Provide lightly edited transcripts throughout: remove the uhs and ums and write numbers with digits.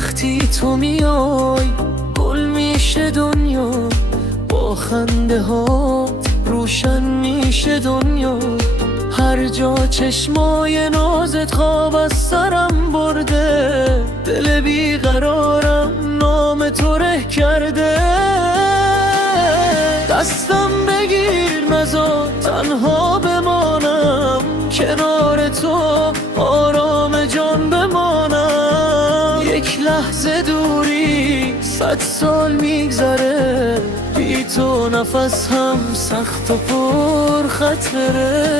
وقتی تو میای گل میشه دنیا، با خنده هات روشن میشه دنیا. هر جا چشمای نازت خواب از سرم برده، دل بیقرارم نام تو ره کرده. دستم بگیر نذار تنها بمانم، کنار تو آرام جان بمانم. یک لحظه دوری 100 سال میگذره، بی تو نفس هم سخت و پر خطره.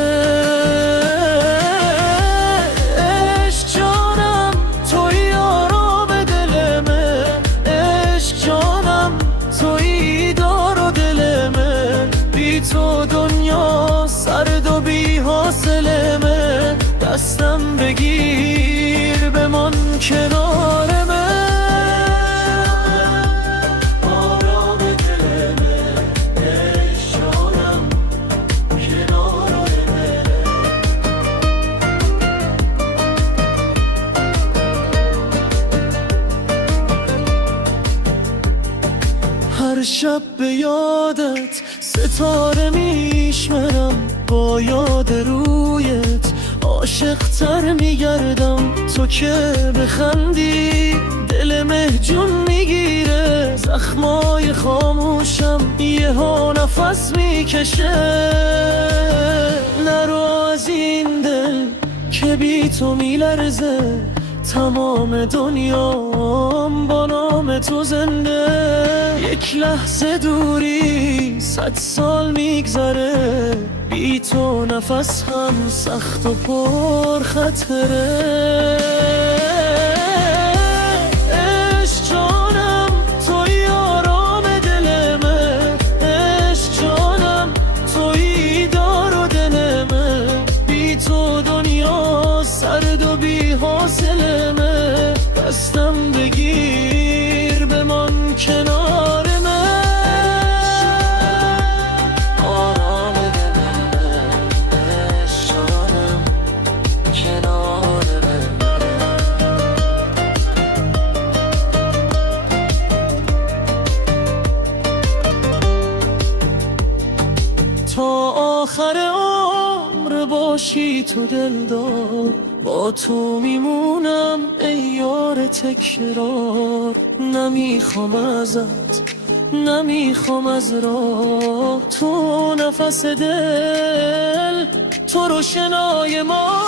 عشق جانم توی آرام دلمه، عشق جانم توی دار و دلمه. بی تو دنیا سرد و بی حاصلمه. دستم بگیر بمان کنارمه. هر شب به یادت ستاره میشمرم، با یاد رویت عاشق تر میگردم. تو که بخندی دل مهجون میگیره، زخمای خاموشم یه ها نفس میکشه. نرو از این دل که بی تو میلرزه، تمام دنیام با نام تو زنده. یک لحظه دوری 100 سال میگذره، بی تو نفس هم سخت و پر خطره. عشق جانم توی آرام دلمه، عشق جانم توی دار و دلمه. بی تو دنیا سرد و بی حاصلمه. دستم بگیر بمان کنارمه. آرام دلمه، عشق جانم کنارمه. تا آخر عمر باشی تو دلدار، با تو میمونم ای یار تکرار. نمیخوام ازت نمیخوام از راه، تو نفس دل تو روشنای ما.